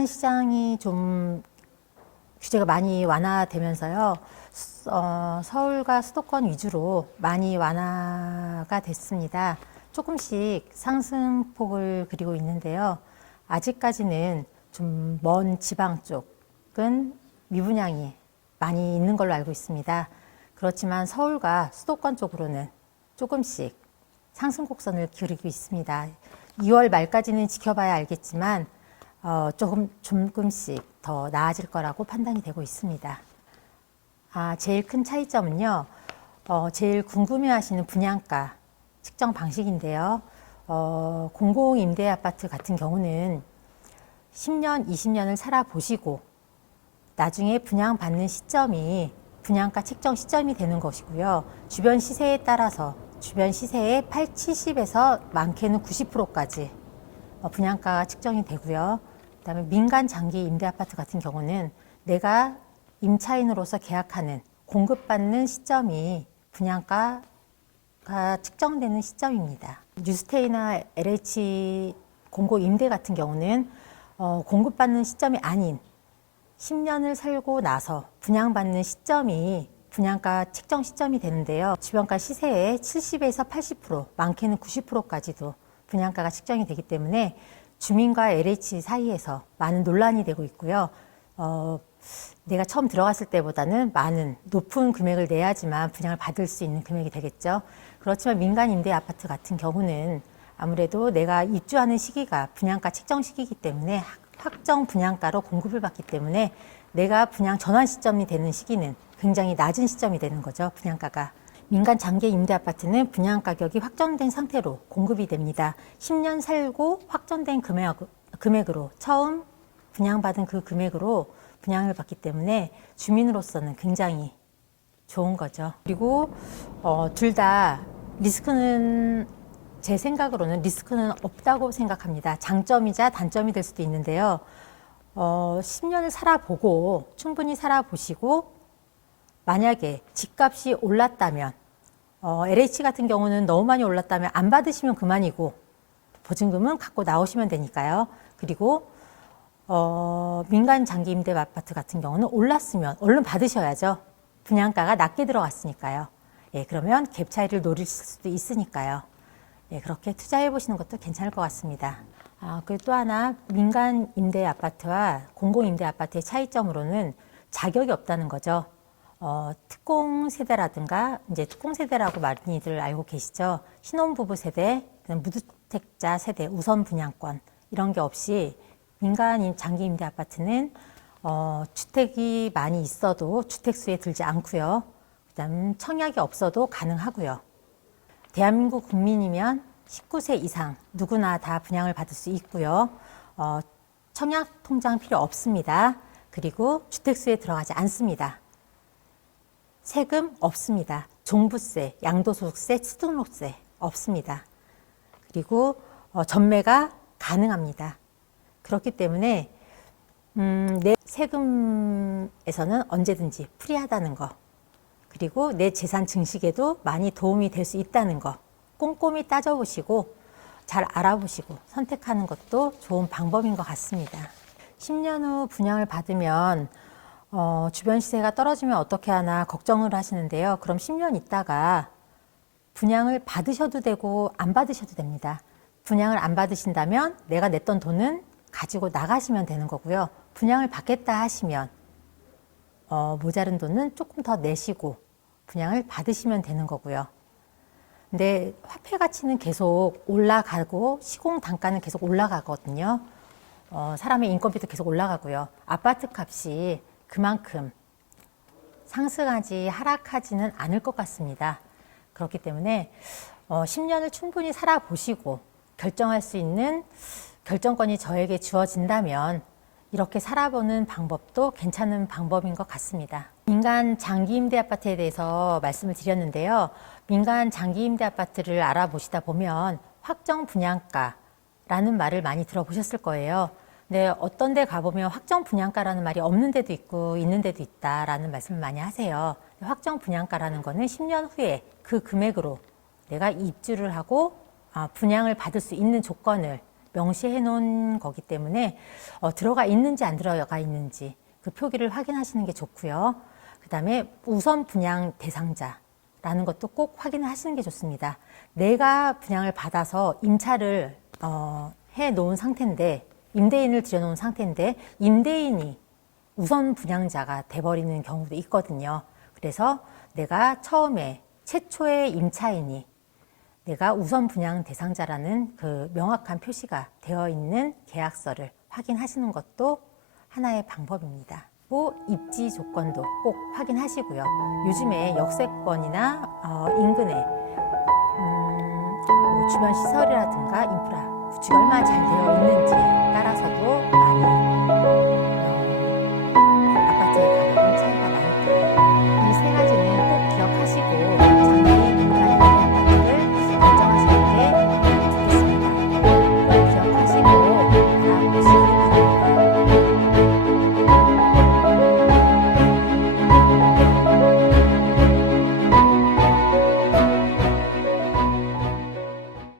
민간 시장이 좀 규제가 많이 완화되면서요. 서울과 수도권 위주로 많이 완화가 됐습니다. 조금씩 상승폭을 그리고 있는데요. 아직까지는 좀 먼 지방 쪽은 미분양이 많이 있는 걸로 알고 있습니다. 그렇지만 서울과 수도권 쪽으로는 조금씩 상승 곡선을 그리고 있습니다. 2월 말까지는 지켜봐야 알겠지만 조금씩 더 나아질 거라고 판단이 되고 있습니다. 제일 큰 차이점은요. 제일 궁금해하시는 분양가 측정 방식인데요. 공공임대아파트 같은 경우는 10년, 20년을 살아보시고 나중에 분양받는 시점이 분양가 책정 시점이 되는 것이고요. 주변 시세에 따라서 주변 시세의 70에서 많게는 90%까지 분양가가 측정이 되고요. 그다음에 민간 장기 임대 아파트 같은 경우는 내가 임차인으로서 계약하는 공급받는 시점이 분양가가 측정되는 시점입니다. 뉴스테이나 LH 공고 임대 같은 경우는 공급받는 시점이 아닌 10년을 살고 나서 분양받는 시점이 분양가 책정 시점이 되는데요. 주변가 시세의 70에서 80%, 많게는 90%까지도 분양가가 측정이 되기 때문에 주민과 LH 사이에서 많은 논란이 되고 있고요. 내가 처음 들어갔을 때보다는 높은 금액을 내야지만 분양을 받을 수 있는 금액이 되겠죠. 그렇지만 민간 임대 아파트 같은 경우는 아무래도 내가 입주하는 시기가 분양가 책정 시기이기 때문에 확정 분양가로 공급을 받기 때문에 내가 분양 전환 시점이 되는 시기는 굉장히 낮은 시점이 되는 거죠. 분양가가. 민간 장기 임대 아파트는 분양 가격이 확정된 상태로 공급이 됩니다. 10년 살고 확정된 금액으로 처음 분양받은 그 금액으로 분양을 받기 때문에 주민으로서는 굉장히 좋은 거죠. 그리고 둘 다 리스크는 제 생각으로는 리스크는 없다고 생각합니다. 장점이자 단점이 될 수도 있는데요. 10년을 살아보고 충분히 살아보시고 만약에 집값이 올랐다면 LH 같은 경우는 너무 많이 올랐다면 안 받으시면 그만이고 보증금은 갖고 나오시면 되니까요. 그리고 민간 장기 임대 아파트 같은 경우는 올랐으면 얼른 받으셔야죠. 분양가가 낮게 들어갔으니까요. 예, 그러면 갭 차이를 노릴 수도 있으니까요. 예, 그렇게 투자해 보시는 것도 괜찮을 것 같습니다. 그리고 또 하나 민간 임대 아파트와 공공 임대 아파트의 차이점으로는 자격이 없다는 거죠. 특공 세대라든가 이제 특공 세대라고 많이들 알고 계시죠. 신혼부부 세대, 무주택자 세대, 우선 분양권 이런 게 없이 민간 장기 임대 아파트는 주택이 많이 있어도 주택수에 들지 않고요. 그다음 청약이 없어도 가능하고요. 대한민국 국민이면 19세 이상 누구나 다 분양을 받을 수 있고요. 청약 통장 필요 없습니다. 그리고 주택수에 들어가지 않습니다. 세금 없습니다. 종부세, 양도소득세, 취등록세 없습니다. 그리고 전매가 가능합니다. 그렇기 때문에 내 세금에서는 언제든지 프리하다는 거, 그리고 내 재산 증식에도 많이 도움이 될 수 있다는 거 꼼꼼히 따져보시고 잘 알아보시고 선택하는 것도 좋은 방법인 것 같습니다. 10년 후 분양을 받으면 주변 시세가 떨어지면 어떻게 하나 걱정을 하시는데요. 그럼 10년 있다가 분양을 받으셔도 되고 안 받으셔도 됩니다. 분양을 안 받으신다면 내가 냈던 돈은 가지고 나가시면 되는 거고요. 분양을 받겠다 하시면 모자른 돈은 조금 더 내시고 분양을 받으시면 되는 거고요. 근데 화폐 가치는 계속 올라가고 시공 단가는 계속 올라가거든요. 사람의 인건비도 계속 올라가고요. 아파트 값이 그만큼 상승하지 하락하지는 않을 것 같습니다. 그렇기 때문에 10년을 충분히 살아보시고 결정할 수 있는 결정권이 저에게 주어진다면 이렇게 살아보는 방법도 괜찮은 방법인 것 같습니다. 민간 장기 임대 아파트에 대해서 말씀을 드렸는데요. 민간 장기 임대 아파트를 알아보시다 보면 확정 분양가라는 말을 많이 들어보셨을 거예요. 근데 어떤 데 가보면 확정 분양가라는 말이 없는 데도 있고 있는 데도 있다라는 말씀을 많이 하세요. 확정 분양가라는 거는 10년 후에 그 금액으로 내가 입주를 하고 분양을 받을 수 있는 조건을 명시해 놓은 거기 때문에 들어가 있는지 안 들어가 있는지 그 표기를 확인하시는 게 좋고요. 그 다음에 우선 분양 대상자라는 것도 꼭 확인을 하시는 게 좋습니다. 내가 분양을 받아서 임차를 해 놓은 상태인데, 임대인을 들여놓은 상태인데 임대인이 우선 분양자가 돼버리는 경우도 있거든요. 그래서 내가 처음에 최초의 임차인이 내가 우선 분양 대상자라는 그 명확한 표시가 되어 있는 계약서를 확인하시는 것도 하나의 방법입니다. 또 입지 조건도 꼭 확인하시고요. 요즘에 역세권이나 인근에 뭐 주변 시설이라든가 인프라 구축이 얼마나 잘 되어 있는지에 따라서도 많이